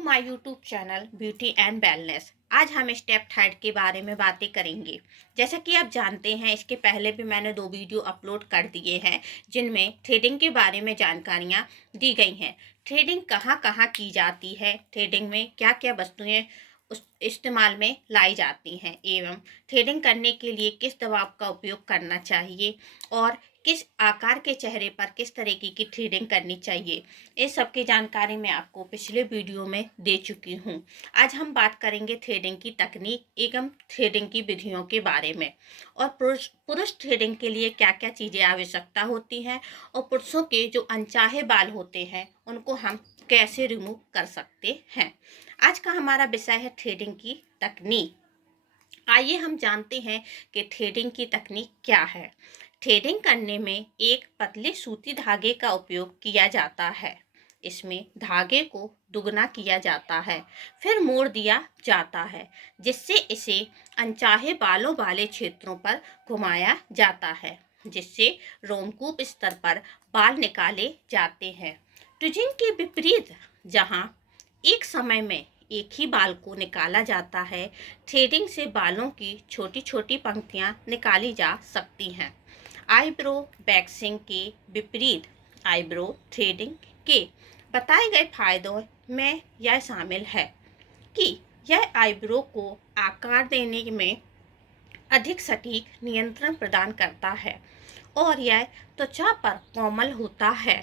To my YouTube channel beauty and wellness. आज हम step third के बारे में बातें करेंगे। जैसा कि आप जानते हैं, इसके पहले भी मैंने 2 वीडियो अपलोड कर दिए हैं जिनमें थ्रेडिंग के बारे में जानकारियां दी गई हैं। थ्रेडिंग कहाँ कहाँ की जाती है, थ्रेडिंग में क्या क्या वस्तुएं इस्तेमाल में लाई जाती हैं, एवं थ्रेडिंग करने के लिए किस दबाव का उपयोग करना चाहिए और किस आकार के चेहरे पर किस तरीके की थ्रेडिंग करनी चाहिए, इस सब की जानकारी मैं आपको पिछले वीडियो में दे चुकी हूँ। आज हम बात करेंगे थ्रेडिंग की तकनीक एवं थ्रेडिंग की विधियों के बारे में, और पुरुष थ्रेडिंग के लिए क्या क्या चीज़ें आवश्यकता होती हैं, और पुरुषों के जो अनचाहे बाल होते हैं उनको हम कैसे रिमूव कर सकते हैं। आज का हमारा विषय है थ्रेडिंग की तकनीक। आइए हम जानते हैं कि थ्रेडिंग की तकनीक क्या है। थ्रेडिंग करने में एक पतले सूती धागे का उपयोग किया जाता है। इसमें धागे को दुगना किया जाता है, फिर मोड़ दिया जाता है, जिससे इसे अनचाहे बालों वाले क्षेत्रों पर घुमाया जाता है, जिससे रोमकूप स्तर पर बाल निकाले जाते हैं। ट्विजिंग के विपरीत, जहां एक समय में एक ही बाल को निकाला जाता है, थ्रेडिंग से बालों की छोटी छोटी पंक्तियां निकाली जा सकती हैं। आईब्रो वैक्सिंग के विपरीत, आईब्रो थ्रेडिंग के बताए गए फायदों में यह शामिल है कि यह आईब्रो को आकार देने में अधिक सटीक नियंत्रण प्रदान करता है और यह त्वचा पर कोमल होता है।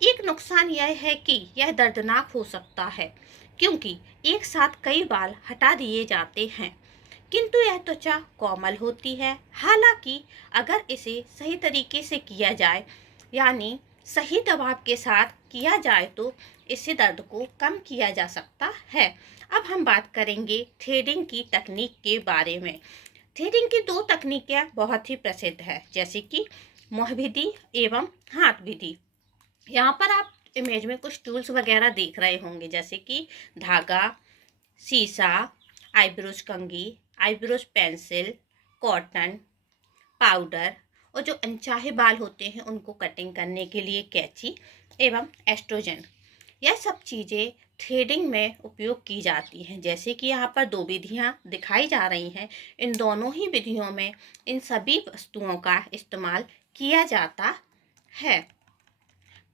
एक नुकसान यह है कि यह दर्दनाक हो सकता है, क्योंकि एक साथ कई बाल हटा दिए जाते हैं, किंतु यह त्वचा कोमल होती है। हालांकि अगर इसे सही तरीके से किया जाए, यानी सही दबाव के साथ किया जाए, तो इससे दर्द को कम किया जा सकता है। अब हम बात करेंगे थ्रेडिंग की तकनीक के बारे में। थ्रेडिंग की 2 तकनीकें बहुत ही प्रसिद्ध है, जैसे कि मुँह विधि एवं हाथ विधि। यहाँ पर आप इमेज में कुछ टूल्स वगैरह देख रहे होंगे, जैसे कि धागा, शीशा, आईब्रोज कंघी, आईब्रोज पेंसिल, कॉटन पाउडर, और जो अनचाहे बाल होते हैं उनको कटिंग करने के लिए कैंची एवं एस्ट्रोजन। यह सब चीज़ें थ्रेडिंग में उपयोग की जाती हैं। जैसे कि यहाँ पर 2 विधियाँ दिखाई जा रही हैं, इन दोनों ही विधियों में इन सभी वस्तुओं का इस्तेमाल किया जाता है।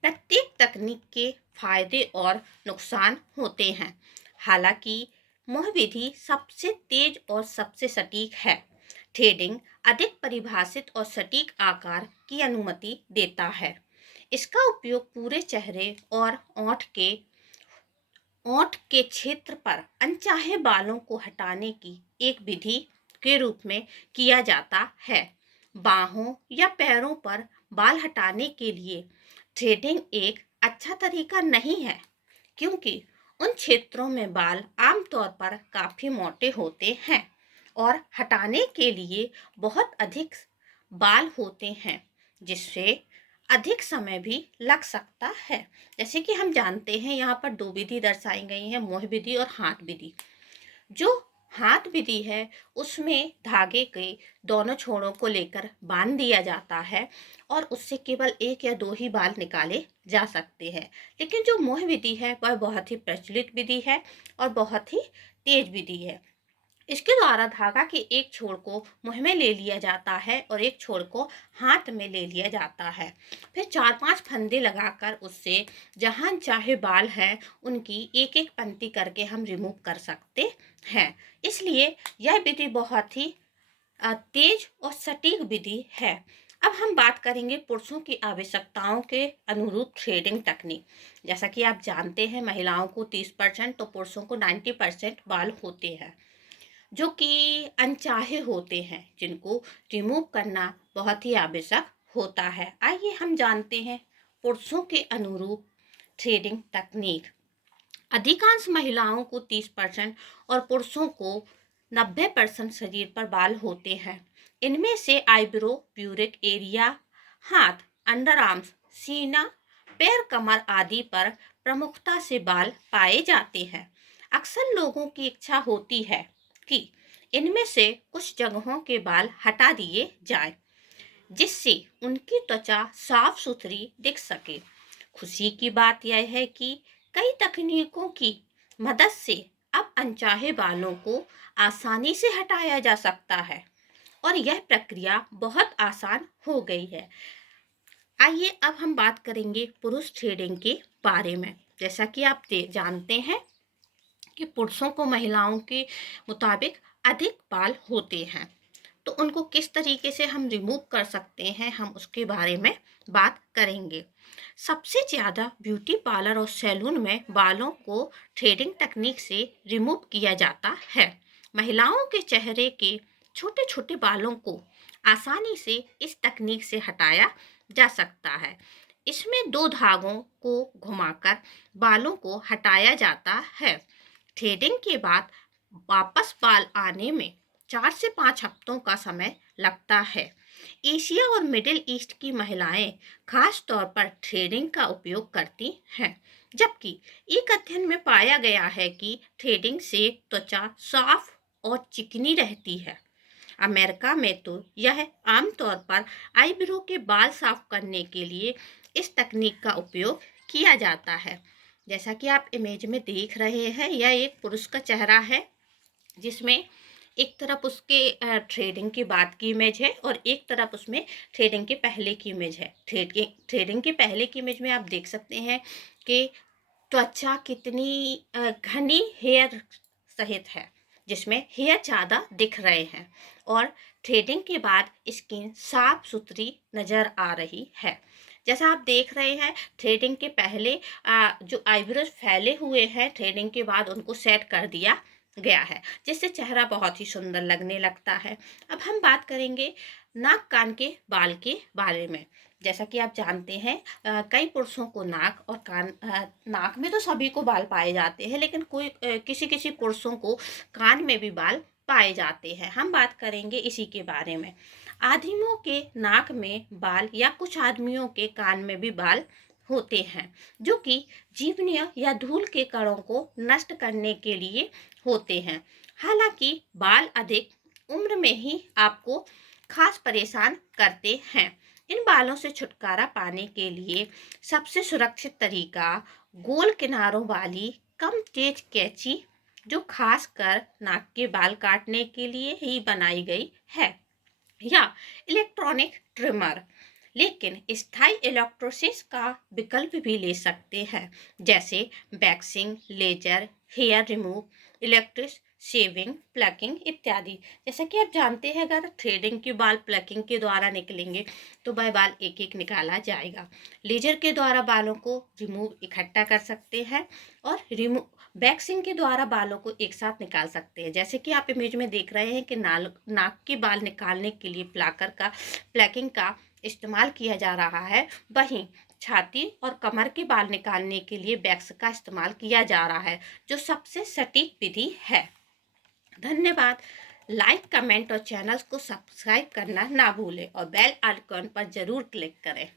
प्रत्येक तकनीक के फायदे और नुकसान होते हैं। हालांकि मुँह विधि सबसे तेज और सबसे सटीक है। थ्रेडिंग अधिक परिभाषित और सटीक आकार की अनुमति देता है। इसका उपयोग पूरे चेहरे और ओंठ के क्षेत्र पर अनचाहे बालों को हटाने की एक विधि के रूप में किया जाता है। बाहों या पैरों पर बाल हटाने के लिए थ्रेडिंग एक अच्छा तरीका नहीं है, क्योंकि उन क्षेत्रों में बाल आमतौर पर काफी मोटे होते हैं और हटाने के लिए बहुत अधिक बाल होते हैं, जिससे अधिक समय भी लग सकता है। जैसे कि हम जानते हैं, यहाँ पर 2 विधि दर्शाई गई हैं, मुँह विधि और हाथ विधि। जो हाथ विधि है उसमें धागे के दोनों छोरों को लेकर बांध दिया जाता है और उससे केवल 1 या 2 ही बाल निकाले जा सकते हैं। लेकिन जो मुँह विधि है वह बहुत ही प्रचलित विधि है और बहुत ही तेज विधि है। इसके द्वारा धागा के एक छोर को मुंह में ले लिया जाता है और एक छोर को हाथ में ले लिया जाता है। फिर 4-5 फंदे लगाकर उससे जहां चाहे बाल हैं उनकी एक एक पंक्ति करके हम रिमूव कर सकते हैं। इसलिए यह विधि बहुत ही तेज और सटीक विधि है। अब हम बात करेंगे पुरुषों की आवश्यकताओं के अनुरूप थ्रेडिंग तकनीक। जैसा कि आप जानते हैं, महिलाओं को 30% तो पुरुषों को 90% बाल होते हैं जो कि अनचाहे होते हैं, जिनको रिमूव करना बहुत ही आवश्यक होता है। आइए हम जानते हैं पुरुषों के अनुरूप थ्रेडिंग तकनीक। अधिकांश महिलाओं को 30% और पुरुषों को 90% शरीर पर बाल होते हैं। इनमें से आईब्रो, प्यूबिक एरिया, हाथ, अंडर आर्म्स, सीना, पैर, कमर आदि पर प्रमुखता से बाल पाए जाते हैं। अक्सर लोगों की इच्छा होती है कि इनमें से कुछ जगहों के बाल हटा दिए जाएं, जिससे उनकी त्वचा साफ सुथरी दिख सके। खुशी की बात यह है कि कई तकनीकों की मदद से अब अनचाहे बालों को आसानी से हटाया जा सकता है और यह प्रक्रिया बहुत आसान हो गई है। आइए अब हम बात करेंगे पुरुष थ्रेडिंग के बारे में। जैसा कि आप जानते हैं कि पुरुषों को महिलाओं के मुताबिक अधिक बाल होते हैं, तो उनको किस तरीके से हम रिमूव कर सकते हैं, हम उसके बारे में बात करेंगे। सबसे ज़्यादा ब्यूटी पार्लर और सैलून में बालों को थ्रेडिंग तकनीक से रिमूव किया जाता है। महिलाओं के चेहरे के छोटे छोटे बालों को आसानी से इस तकनीक से हटाया जा सकता है। इसमें दो धागों को घुमाकर बालों को हटाया जाता है। थ्रेडिंग के बाद वापस बाल आने में 4 से 5 हफ्तों का समय लगता है। एशिया और मिडिल ईस्ट की महिलाएं खास तौर पर थ्रेडिंग का उपयोग करती हैं, जबकि एक अध्ययन में पाया गया है कि थ्रेडिंग से त्वचा साफ और चिकनी रहती है। अमेरिका में तो यह आमतौर पर आईब्रो के बाल साफ करने के लिए इस तकनीक का उपयोग किया जाता है। जैसा कि आप इमेज में देख रहे हैं, यह एक पुरुष का चेहरा है जिसमें एक तरफ उसके थ्रेडिंग के बाद की इमेज है और एक तरफ उसमें थ्रेडिंग के पहले की इमेज है। थ्रेडिंग के पहले की इमेज में आप देख सकते हैं कि त्वचा कितनी घनी हेयर सहित है, जिसमें हेयर ज़्यादा दिख रहे हैं, और थ्रेडिंग के बाद स्किन साफ सुथरी नज़र आ रही है। जैसा आप देख रहे हैं, थ्रेडिंग के पहले जो आईब्रोज फैले हुए हैं, थ्रेडिंग के बाद उनको सेट कर दिया गया है, जिससे चेहरा बहुत ही सुंदर लगने लगता है। अब हम बात करेंगे नाक कान के बाल के बारे में। जैसा कि आप जानते हैं, कई पुरुषों को नाक और कान, नाक में तो सभी को बाल पाए जाते हैं, लेकिन किसी किसी पुरुषों को कान में भी बाल पाए जाते हैं। हम बात करेंगे इसी के बारे में। आदमियों के नाक में बाल या कुछ आदमियों के कान में भी बाल होते हैं, जो कि जीवनीय या धूल के कणों को नष्ट करने के लिए होते हैं। हालांकि बाल अधिक उम्र में ही आपको खास परेशान करते हैं। इन बालों से छुटकारा पाने के लिए सबसे सुरक्षित तरीका गोल किनारों वाली कम तेज कैंची, जो खास कर नाक के बाल काटने के लिए ही बनाई गई है, या इलेक्ट्रॉनिक ट्रिमर। लेकिन स्थायी इलेक्ट्रोसिस का विकल्प भी ले सकते हैं, जैसे waxing, laser hair remove, electric shaving, plucking इत्यादि। जैसा कि आप जानते हैं, अगर थ्रेडिंग के बाल प्लकिंग के द्वारा निकलेंगे तो वह बाल एक एक निकाला जाएगा। लेजर के द्वारा बालों को रिमूव इकट्ठा कर सकते हैं, और रिमूव वैक्सिंग के द्वारा बालों को एक साथ निकाल सकते हैं। जैसे कि आप इमेज में देख रहे हैं कि नाक के बाल निकालने के लिए प्लकिंग का इस्तेमाल किया जा रहा है, वहीं छाती और कमर के बाल निकालने के लिए वैक्स का इस्तेमाल किया जा रहा है, जो सबसे सटीक विधि है। धन्यवाद। लाइक, कमेंट और चैनल को सब्सक्राइब करना ना भूलें और बेल आइकन पर जरूर क्लिक करें।